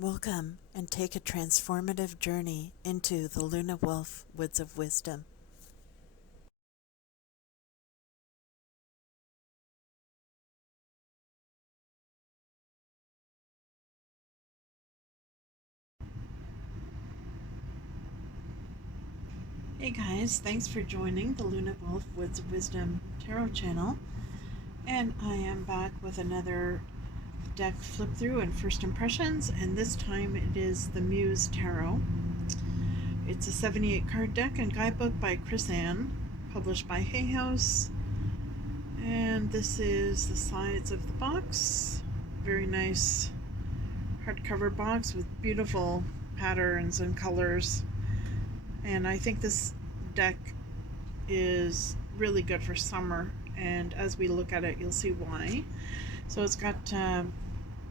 Welcome and take a transformative journey into the Luna Wolf Woods of Wisdom. Hey guys, thanks for joining the Luna Wolf Woods of Wisdom Tarot channel. And I am back with another deck flip through and first impressions, and this time it is the Muse Tarot. It's a 78 card deck and guidebook by Chris Ann, published by Hay House. And this is the sides of the box. Very nice hardcover box with beautiful patterns and colors. And I think this deck is really good for summer, and as we look at it you'll see why. So it's got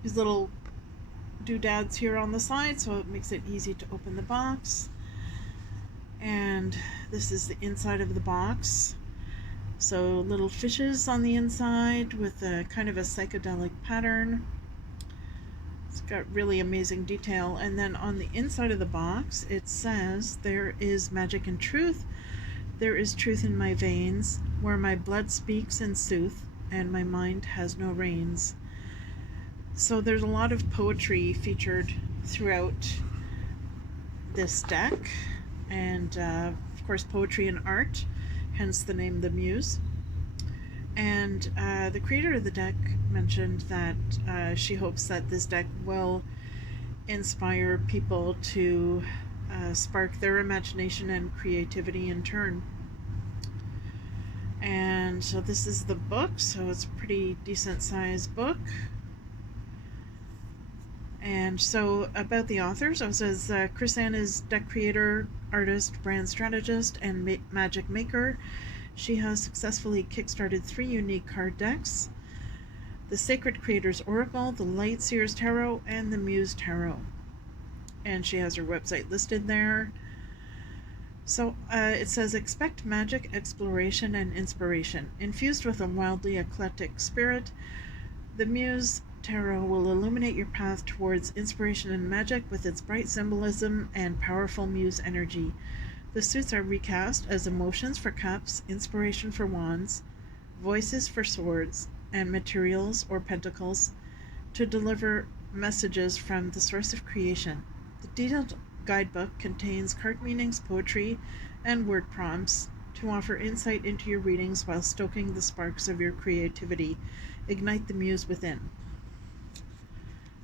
these little doodads here on the side, so it makes it easy to open the box. And this is the inside of the box. So little fishes on the inside with a kind of a psychedelic pattern. It's got really amazing detail. And then on the inside of the box it says, "There is magic and truth. There is truth in my veins, where my blood speaks in sooth, and my mind has no reins." So there's a lot of poetry featured throughout this deck, and of course poetry and art, hence the name The Muse. And the creator of the deck mentioned that she hopes that this deck will inspire people to spark their imagination and creativity in turn. And so this is the book, so it's a pretty decent sized book. And so about the author, so it says Chris Ann is deck creator, artist, brand strategist, and magic maker. She has successfully kickstarted 3 unique card decks: the Sacred Creators Oracle, the Light Seers Tarot, and the Muse Tarot. And she has her website listed there. So it says, expect magic, exploration, and inspiration. Infused with a wildly eclectic spirit, the Muse Tarot will illuminate your path towards inspiration and magic with its bright symbolism and powerful muse energy. The suits are recast as emotions for cups, inspiration for wands, voices for swords, and materials or pentacles to deliver messages from the source of creation. The detailed guidebook contains card meanings, poetry, and word prompts to offer insight into your readings while stoking the sparks of your creativity. Ignite the muse within.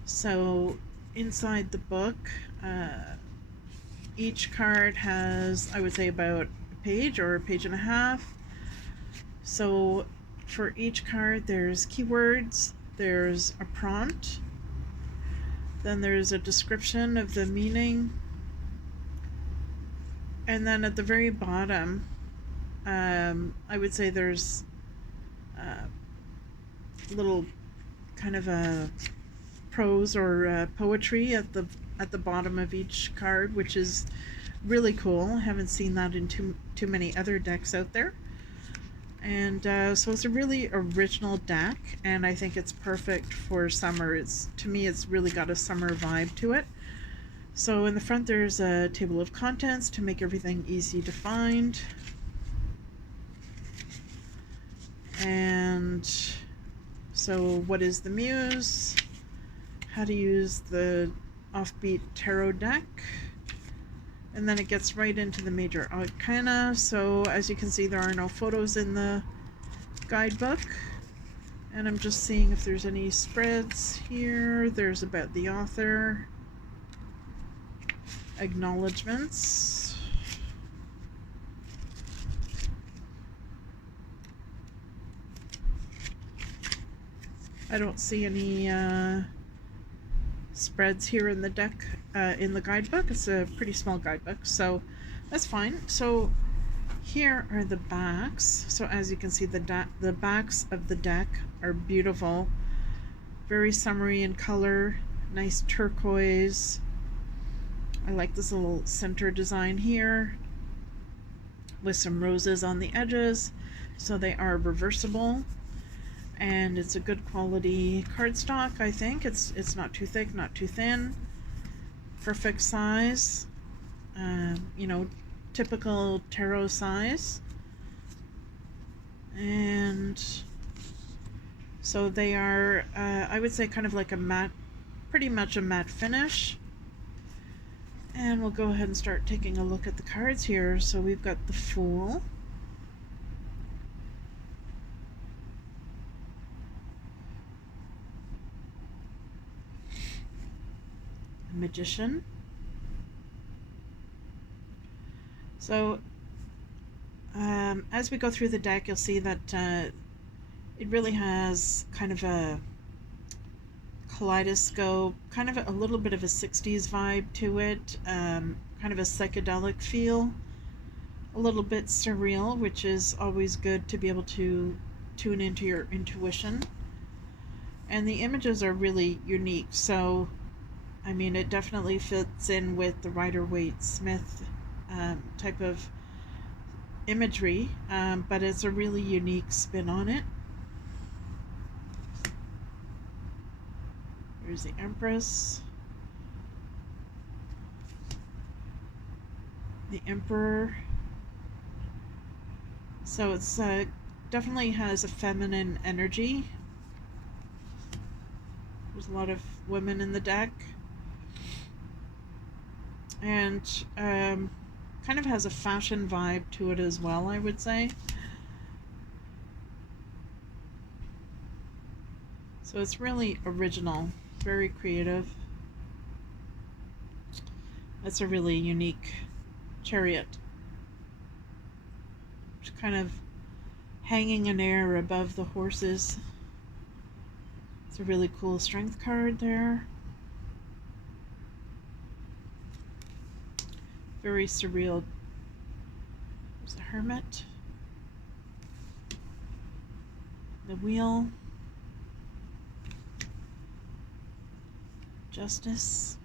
So inside the book, each card has, I would say, about a page or a page and a half. So for each card there's keywords, there's a prompt, then there's a description of the meaning, and then at the very bottom I would say there's little kind of a prose or poetry at the bottom of each card, which is really cool. I haven't seen that in too many other decks out there. And so it's a really original deck, and I think it's perfect for summer. To me it's really got a summer vibe to it. So in the front there's a table of contents to make everything easy to find. And so what is the Muse? How to use the offbeat tarot deck. And then it gets right into the major arcana. So as you can see, there are no photos in the guidebook. And I'm just seeing if there's any spreads here. There's about the author, acknowledgements, I don't see any spreads here in the deck, in the guidebook. It's a pretty small guidebook, so that's fine. So here are the backs. So as you can see, the backs of the deck are beautiful, very summery in color, nice turquoise. I like this little center design here with some roses on the edges, so they are reversible. And it's a good quality cardstock. I think it's not too thick, not too thin. perfect size, you know, typical tarot size. And so they are, I would say, kind of like a matte, pretty much a matte finish. And we'll go ahead and start taking a look at the cards here. So we've got the Fool, the Magician. So as we go through the deck, you'll see that it really has kind of a kaleidoscope, kind of a little bit of a 60s vibe to it, kind of a psychedelic feel, a little bit surreal, which is always good to be able to tune into your intuition. And the images are really unique, so I mean, it definitely fits in with the Rider-Waite-Smith type of imagery, but it's a really unique spin on it. There's the Empress, the Emperor. So it's definitely has a feminine energy. There's a lot of women in the deck, and kind of has a fashion vibe to it as well, I would say. So it's really original, very creative. That's a really unique chariot. Just kind of hanging in air above the horses. It's a really cool strength card there. Very surreal. There's the Hermit. The Wheel. Justice.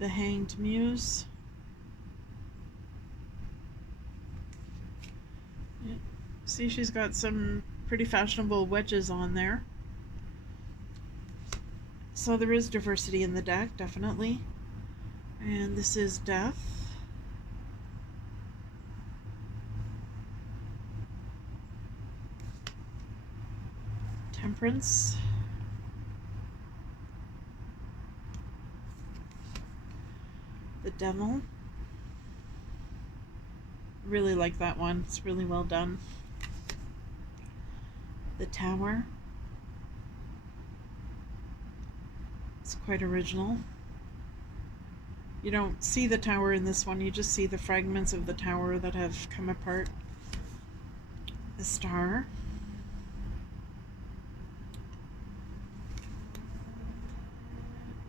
The Hanged Muse. Yeah. See, she's got some pretty fashionable wedges on there. So there is diversity in the deck, definitely. And this is Death. Temperance. The Devil. Really like that one. It's really well done. The Tower. It's quite original. You don't see the tower in this one, you just see the fragments of the tower that have come apart. The Star.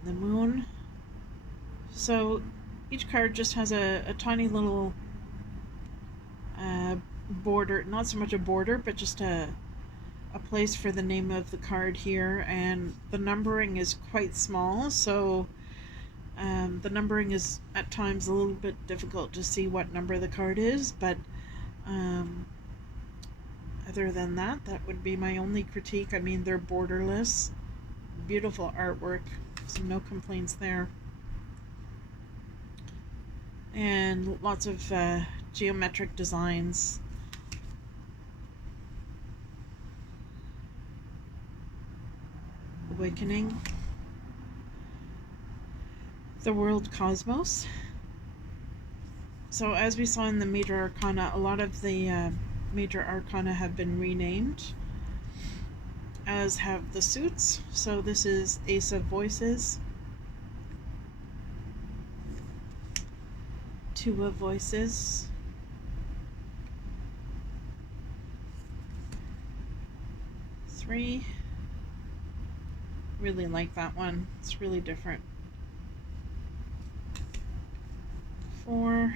The Moon. So each card just has a tiny little border, not so much a border, but just a place for the name of the card here, and the numbering is quite small, so the numbering is at times a little bit difficult to see what number the card is, but other than that, that would be my only critique. I mean, they're borderless, beautiful artwork, so no complaints there, and lots of geometric designs. Awakening. The World Cosmos. So as we saw in the Major Arcana, a lot of the Major Arcana have been renamed, as have the suits. So this is Ace of Voices, Two of Voices, Three. Really like that one. It's really different. 4.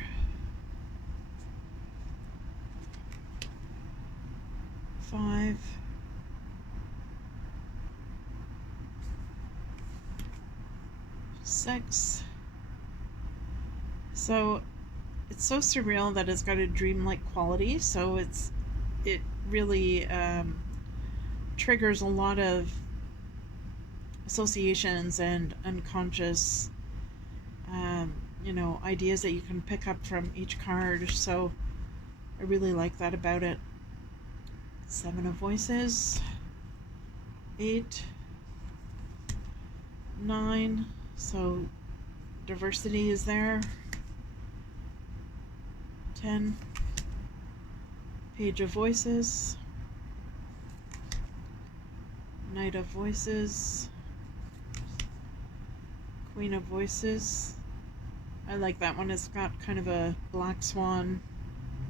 5. 6. So it's so surreal that it's got a dreamlike quality. So it really triggers a lot of associations and unconscious, ideas that you can pick up from each card. So I really like that about it. Seven of Voices, 8, 9, so diversity is there. 10, Page of Voices, Knight of Voices, Queen of Voices. I like that one. It's got kind of a black swan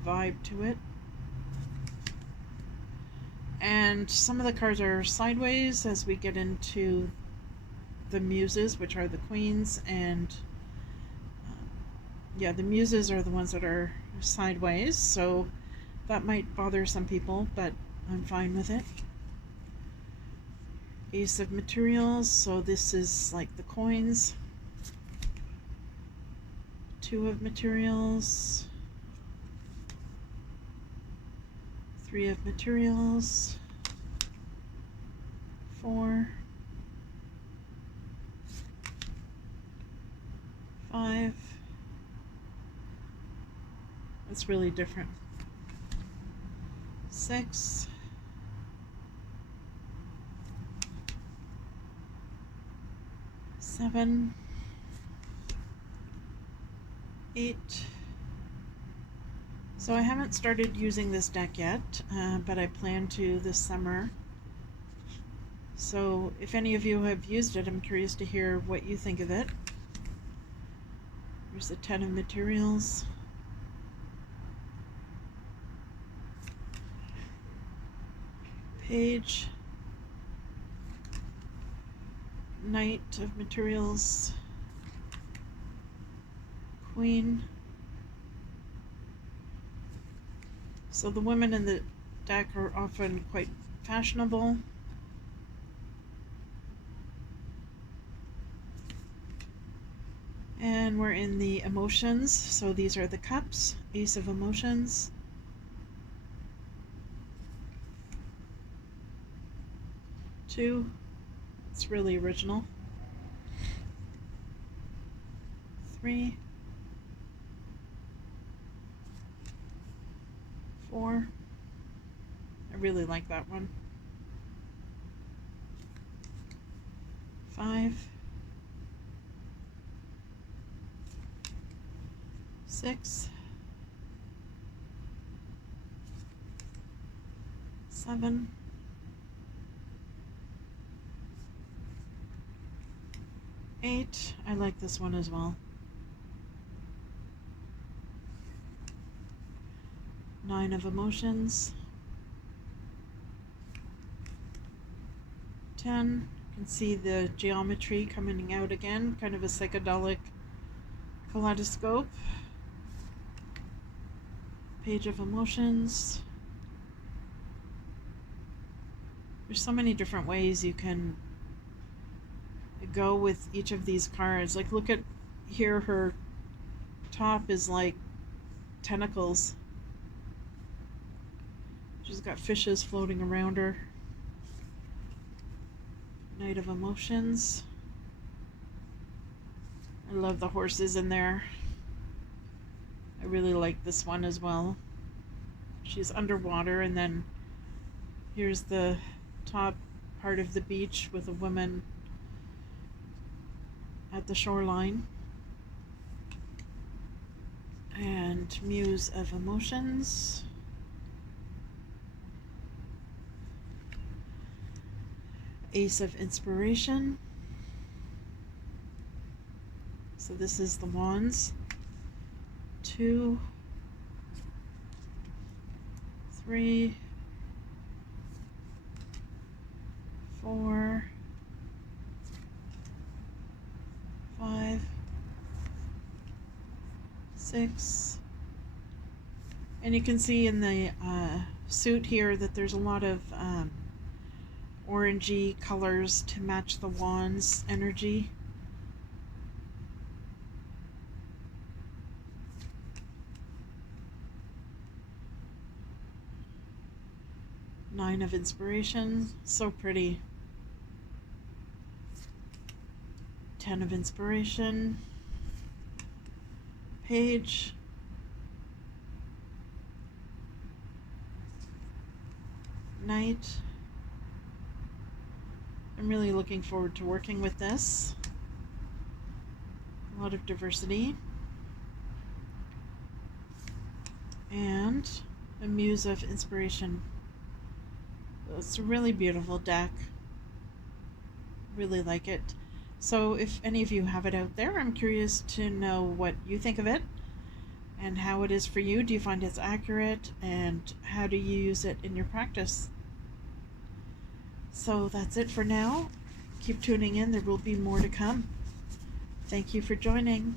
vibe to it. And some of the cards are sideways as we get into the Muses, which are the queens, and the Muses are the ones that are sideways, so that might bother some people, but I'm fine with it. Ace of Materials, so this is like the coins. 2 of Materials, 3 of Materials, 4, 5. That's really different. 6, 7, 8. So I haven't started using this deck yet, but I plan to this summer. So if any of you have used it, I'm curious to hear what you think of it. There's the 10 of Materials. Page. Knight of Materials. Queen. So the women in the deck are often quite fashionable. And we're in the emotions, so these are the cups. Ace of Emotions. Two. It's really original. 3, 4. I really like that one. 5, 6, 7, 8. I like this one as well. 9 of Emotions. 10. You can see the geometry coming out again, kind of a psychedelic kaleidoscope. Page of Emotions. There's so many different ways you can go with each of these cards. Like, look at here, her top is like tentacles. She's got fishes floating around her. Knight of Emotions. I love the horses in there. I really like this one as well. She's underwater, and then here's the top part of the beach with a woman at the shoreline. And Muse of Emotions. Ace of Inspiration. So this is the wands. 2, 3, 4, 5, 6. And you can see in the suit here that there's a lot of orangey colors to match the wand's energy. Nine of Inspiration, so pretty. 10 of Inspiration page. Night. I'm really looking forward to working with this. A lot of diversity. And a Muse of Inspiration. It's a really beautiful deck. Really like it. So if any of you have it out there, I'm curious to know what you think of it and how it is for you. Do you find it's accurate, and how do you use it in your practice? So that's it for now. Keep tuning in. There will be more to come. Thank you for joining.